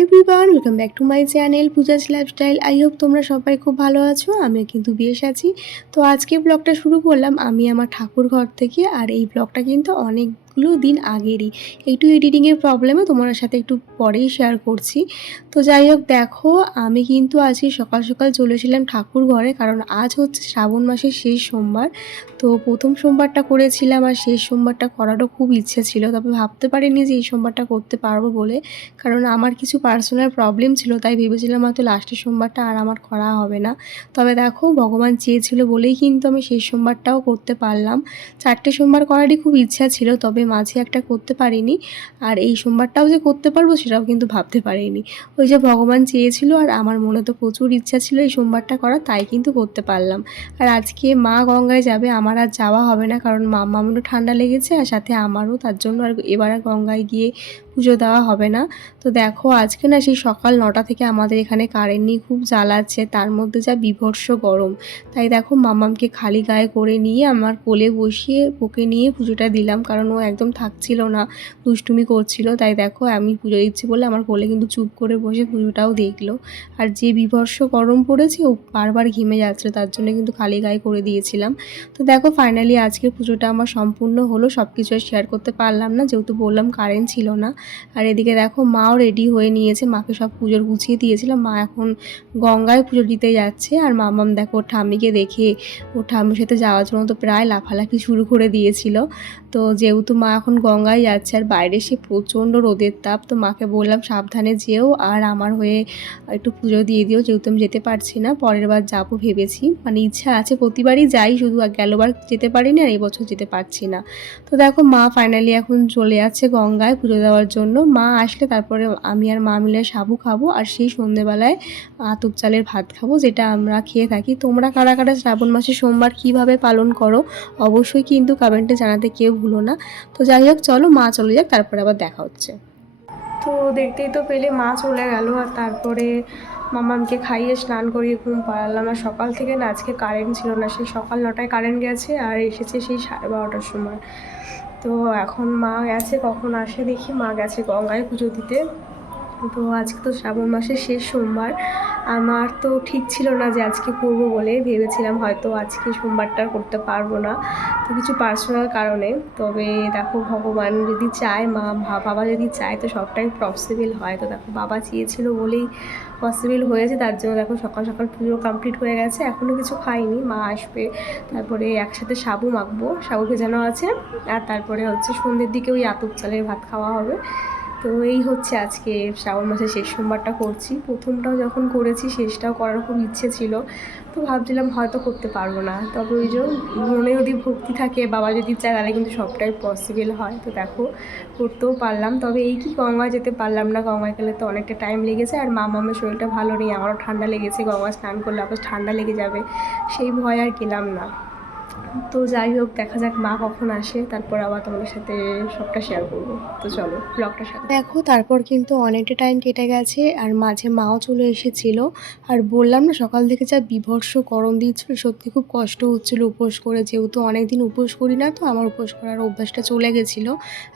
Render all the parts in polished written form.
Everyone, welcome back to my channel Puja's lifestyle. I hope তোমরা সবাই খুব ভালো আছো। আমিও কিন্তু বেশ আছি। তো আজকে ব্লগটা শুরু করলাম আমি আমার ঠাকুর ঘর থেকে। আর এই ব্লগটা কিন্তু অনেকগুলো দিন আগেরই, একটু এডিটিংয়ের প্রবলেমে তোমার সাথে একটু পরেই শেয়ার করছি। তো যাই হোক, দেখো আমি কিন্তু আজকে সকাল সকাল চলেছিলাম ঠাকুর ঘরে, কারণ আজ হচ্ছে শ্রাবণ মাসের শেষ সোমবার। তো প্রথম সোমবারটা করেছিলাম আর শেষ সোমবারটা করারও খুব ইচ্ছে ছিল, তবে ভাবতে পারিনি যে এই সোমবারটা করতে পারবো বলে, কারণ আমার কিছু পার্সোনাল প্রবলেম ছিল, তাই ভেবেছিলাম হয়তো লাস্টের সোমবারটা আর আমার করা হবে না। তবে দেখো, ভগবান চেয়েছিল বলেই কিন্তু আমি শেষ সোমবারটাও করতে পারলাম। 4টে সোমবার করারই খুব ইচ্ছা ছিল, তবে মাঝে একটা করতে পারিনি। আর এই সোমবারটাও যে করতে পারবো সেটাও কিন্তু ভাবতে পারিনি। ওই যে ভগবান চেয়েছিল, আর আমার মনে তো প্রচুর ইচ্ছা ছিল এই সোমবারটা করা, তাই কিন্তু করতে পারলাম। আর আজকে মা গঙ্গায় যাবে, আমার আর যাওয়া হবে না, কারণ মামারও ঠান্ডা লেগেছে আর সাথে আমারও, তার জন্য আর এবার আর গঙ্গায় গিয়ে পুজো দেওয়া হবে না। তো দেখো, আজকে না সেই সকাল 9টা থেকে আমাদের এখানে কারেন্ট নিয়ে খুব জ্বালাচ্ছে, তার মধ্যে যা বীভৎস গরম। তাই দেখো, মামামকে খালি গায়ে করে নিয়ে আমার কোলে বসিয়ে ওকে নিয়ে পুজোটা দিলাম, কারণ ও একদম থাকছিল না, দুষ্টুমি করছিল। তাই দেখো, আমি পুজো দিচ্ছি বলে আমার কোলে কিন্তু চুপ করে বসে পুজোটাও দেখলো। আর যে বীভৎস গরম পড়েছে, ও বারবার ঘেমে যাচ্ছিল, তার জন্য কিন্তু খালি গায়ে করে দিয়েছিলাম। তো দেখো, ফাইনালি আজকের পুজোটা আমার সম্পূর্ণ হলো। সব কিছু আর শেয়ার করতে পারলাম না, যেহেতু বললাম কারেন্ট ছিল না। আর এদিকে দেখো, মাও রেডি হয়ে নিয়েছে, মাকে সব পুজোর গুছিয়ে দিয়েছিলাম। মা এখন গঙ্গায় পুজো দিতে যাচ্ছে। আর মামাম দেখো ওর ঠাম্মিকে দেখে ওর ঠাম্মির সাথে যাওয়ার জন্য তো প্রায় লাফালাফি শুরু করে দিয়েছিল। তো যেহেতু মা এখন গঙ্গায় যাচ্ছে আর বাইরে সে প্রচণ্ড রোদের তাপ, তো মাকে বললাম সাবধানে যেও আর আমার হয়ে একটু পুজো দিয়ে দিও, যেহেতু আমি যেতে পারছি না, পরের বার যাবো ভেবেছি। মানে ইচ্ছা আছে, প্রতিবারই যাই, শুধু গেলবার যেতে পারিনি আর এই বছর যেতে পারছি না। তো দেখো, মা ফাইনালি এখন চলে যাচ্ছে গঙ্গায় পুজো দেওয়ার জন্য। মা আসলে তারপরে আমি আর মা মিলে সাবু খাবো, আর সেই সন্ধ্যেবেলায় আতপ চালের ভাত খাবো, যেটা আমরা খেয়ে থাকি। তোমরা কারা কারা শ্রাবণ মাসে সোমবার কীভাবে পালন করো অবশ্যই কিন্তু কমেন্টে জানাতে কেউ ভুলো না। তো যাই হোক, চলো মা চলে যাক, তারপরে আবার দেখা হচ্ছে। তো দেখতেই তো পেলে মা চলে গেল, আর তারপরে মামামকে খাইয়ে স্নান করিয়ে ঘুম পাড়ালাম। আর সকাল থেকে না আজকে কারেন্ট ছিল না, সেই সকাল 9টায় কারেন্ট গেছে আর এসেছে সেই 12:30টার সময়। তো এখন মা গেছে, কখন আসে দেখি। মা গেছে গঙ্গায় পুজো দিতে। তো আজকে তো শ্রাবণ মাসের শেষ সোমবার। আমার তো ঠিক ছিল না যে আজকে করবো বলে, ভেবেছিলাম হয়তো আজকে সোমবারটা করতে পারবো না, তো কিছু পার্সোনাল কারণে। তবে দেখো, ভগবান যদি চায়, বাবা যদি চায়, তো সবটাই পসিবল হয়। তো দেখো, বাবা চেয়েছিল বলেই পসিবল হয়েছে, তার জন্য দেখো সকাল সকাল পুজো কমপ্লিট হয়ে গেছে। এখনও কিছু খাইনি, মা আসবে তারপরে একসাথে সাবু মাখবো, সাবু ভেজানো আছে। আর তারপরে হচ্ছে সন্ধ্যের দিকে ওই আতপ চালের ভাত খাওয়া হবে। তো এই হচ্ছে আজকে শ্রাবণ মাসের শেষ সোমবারটা করছি। প্রথমটাও যখন করেছি, শেষটাও করার খুব ইচ্ছে ছিল, তো ভাবছিলাম হয়তো করতে পারবো না। তবে ওই যে মনে যদি ভক্তি থাকে, বাবা যদি চায়, তাহলে কিন্তু সবটাই পসিবল হয়। তো দেখো, করতেও পারলাম। তবে এই কি, গঙ্গায় যেতে পারলাম না, গঙ্গায় গেলে তো অনেকটা টাইম লেগেছে। আর মামামের শরীরটা ভালো নেই, আমারও ঠান্ডা লেগেছে, গঙ্গা স্নান করলে আবার ঠান্ডা লেগে যাবে, সেই ভয় আর গেলাম না। তো যাই হোক, দেখা যাক মা কখন আসে, তারপর আবার তোমাদের সাথে সবটা শেয়ার করবো। তো চলো ব্লগটার সাথে দেখো। তারপর কিন্তু অনেকটা টাইম কেটে গেছে, আর মাঝে মাও চলে এসেছিলো। আর বললাম না, সকাল থেকে যা বীভৎস গরম দিচ্ছিল, সত্যি খুব কষ্ট হচ্ছিলো উপোস করে, যেহেতু অনেকদিন উপোস করি না, তো আমার উপোস করার অভ্যাসটা চলে গেছিলো।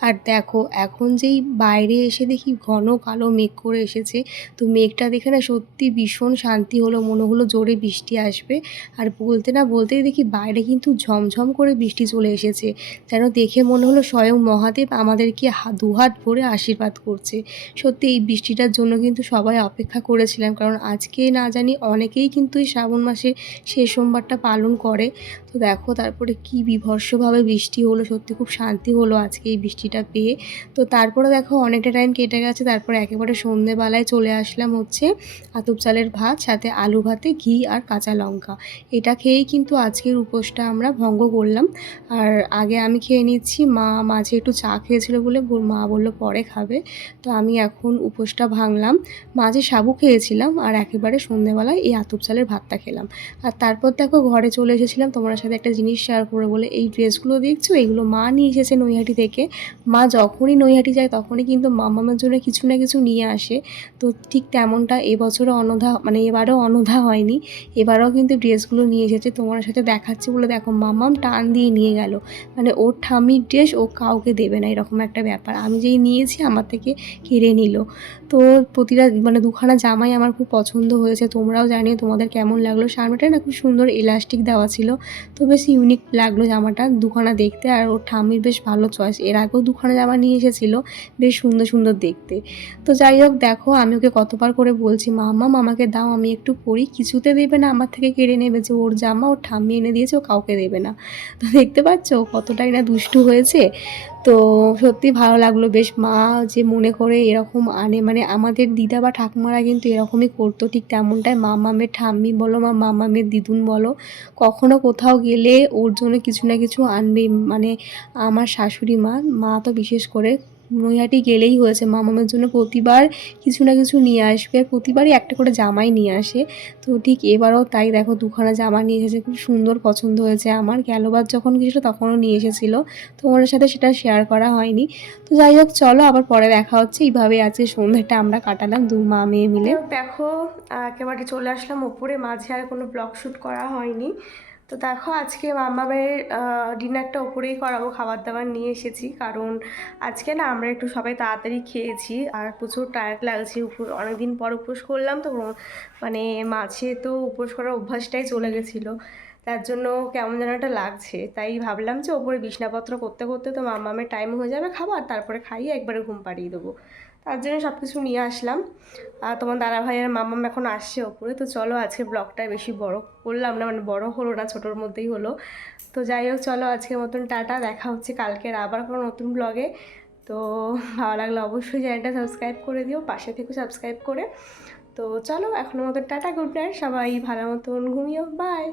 আর দেখো, এখন যেই বাইরে এসে দেখি ঘন কালো মেঘ করে এসেছে, তো মেঘটা দেখে না সত্যি ভীষণ শান্তি হলো, মনে হলো জোরে বৃষ্টি আসবে। আর বলতে না বলতেই দেখি বাইরে কিন্তু ঝমঝম করে বৃষ্টি চলে এসেছে, যেন দেখে মনে হলো স্বয়ং মহাদেব আমাদেরকে দুহাত ভরে আশীর্বাদ করছে। সত্যি এই বৃষ্টিটার জন্য কিন্তু সবাই অপেক্ষা করেছিলাম, কারণ আজকে না জানি অনেকেই কিন্তু এই শ্রাবণ মাসে শেষ সোমবারটা পালন করে। তো দেখো, তারপরে কি বীভৎসভাবে বৃষ্টি হলো, সত্যি খুব শান্তি হলো আজকে এই বৃষ্টিটা পেয়ে। তো তারপরে দেখো, অনেকটা টাইম কেটে গেছে, তারপরে একেবারে সন্ধ্যেবেলায় চলে আসলাম হচ্ছে আতপ চালের ভাত, সাথে আলু ভাতে ঘি আর কাঁচা লঙ্কা। এটা খেয়েই কিন্তু আজকের উপোসটা আমরা ভঙ্গ করলাম। আর আগে আমি খেয়ে নিচ্ছি, মা মাঝে একটু চা খেয়েছিল বলে মা বললো পরে খাবে। তো আমি এখন উপোসটা ভাঙলাম, মাঝে সাবু খেয়েছিলাম, আর একেবারে সন্ধ্যেবেলায় এই আতপ চালের ভাতটা খেলাম। আর তারপর দেখো, ঘরে চলে এসেছিলাম তোমার সাথে একটা জিনিস শেয়ার করে বলে। এই ড্রেসগুলো দেখছো, এইগুলো মা নিয়ে এসেছে নৈহাটি থেকে। মা যখনই নৈহাটি যায়, তখনই কিন্তু মামামের জন্য কিছু না কিছু নিয়ে আসে। তো ঠিক তেমনটা এবারও অনধা হয়নি, এবারও কিন্তু ড্রেসগুলো নিয়ে এসেছে। তোমার সাথে দেখাচ্ছি বলে দেখো, দেখো মাম্মাম টান দিয়ে নিয়ে গেল, মানে ওর ঠাম্মির ড্রেস ও কাউকে দেবে না, এরকম একটা ব্যাপার। আমি যেই নিয়েছি আমার থেকে কেড়ে নিল। তো প্রতিটা মানে দুখানা জামাই আমার খুব পছন্দ হয়েছে, তোমরাও জানিও তোমাদের কেমন লাগলো। সামনেটা না খুব সুন্দর ইলাস্টিক দেওয়া ছিল, তো বেশ ইউনিক লাগলো জামাটা দুখানা দেখতে। আর ওর ঠাম্মির বেশ ভালো চয়েস, এর আগেও দুখানা জামা নিয়ে এসেছিলো, বেশ সুন্দর সুন্দর দেখতে। তো যাই হোক দেখো, আমি ওকে কতবার করে বলছি মাম্মাম আমাকে দাও, আমি একটু পরি, কিছুতে দেবে না, আমার থেকে কেড়ে নেবে, যে ওর জামা ওর ঠাম্মি এনে দিয়েছে, ও কাউকে দেবে না। তো দেখতে পাচ্ছ কতটাই না দুষ্টু হয়েছে। তো সত্যি ভালো লাগলো বেশ, মা যে মনে করে এরকম আনে, মানে আমাদের দিদা বা ঠাকুমারা কিন্তু এরকমই করতো, ঠিক তেমনটাই মামামের ঠাম্মি বলো বা মামামের দিদুন বলো, কখনো কোথাও গেলে ওর জন্য কিছু না কিছু আনবেই। মানে আমার শাশুড়ি মা তো বিশেষ করে নৈহাটি গেলেই হয়েছে মামামের জন্য প্রতিবার কিছু না কিছু নিয়ে আসবে, আর প্রতিবারই একটা করে জামাই নিয়ে আসে। তো ঠিক এবারও তাই, দেখো দুখানা জামা নিয়ে এসেছে, খুব সুন্দর পছন্দ হয়েছে আমার। গেলবার যখন গেছিলো তখনও নিয়ে এসেছিলো, তোমাদের সাথে সেটা শেয়ার করা হয়নি। তো যাই হোক চলো, আবার পরে দেখা হচ্ছে। এইভাবে আজকে সন্ধ্যাটা আমরা কাটালাম দু মা মেয়ে মিলে। দেখো একেবারে চলে আসলাম ওপরে, মাঝে আর কোনো ব্লগ শ্যুট করা হয়নি। তো দেখো আজকে মামামের ডিনারটা ওপরেই করাবো, খাবার দাবার নিয়ে এসেছি, কারণ আজকে না আমরা একটু সবাই তাড়াতাড়ি খেয়েছি, আর প্রচুর টায়ার্ড লাগছে। অনেকদিন পর উপোস করলাম, তো মানে মাঝে তো উপোস করার অভ্যাসটাই চলে গেছিলো, তার জন্য কেমন যেন একটা লাগছে। তাই ভাবলাম যে ওপরে বিছনাপত্র করতে করতে তো মামামের টাইম হয়ে যাবে খাবার, তারপরে খাইয়ে একবারে ঘুম পাড়িয়ে দেবো। তার জন্য সব কিছু নিয়ে আসলাম। আর তোমার দাদাভাই আর মামাম এখন আসছে ওপরে। তো চলো, আজকে ব্লগটা বেশি বড় করলাম না, মানে বড় হলো না, ছোটোর মধ্যেই হলো। তো যাই হোক চলো, আজকের মতন টাটা, দেখা হচ্ছে কালকের আবার কোনো নতুন ব্লগে। তো ভালো লাগলে অবশ্যই চ্যানেলটা সাবস্ক্রাইব করে দিও, পাশে থেকে সাবস্ক্রাইব করে। তো চলো এখনের মতন টাটা, গুড নাইট, সবাই ভালো মতন ঘুমিও, বাই।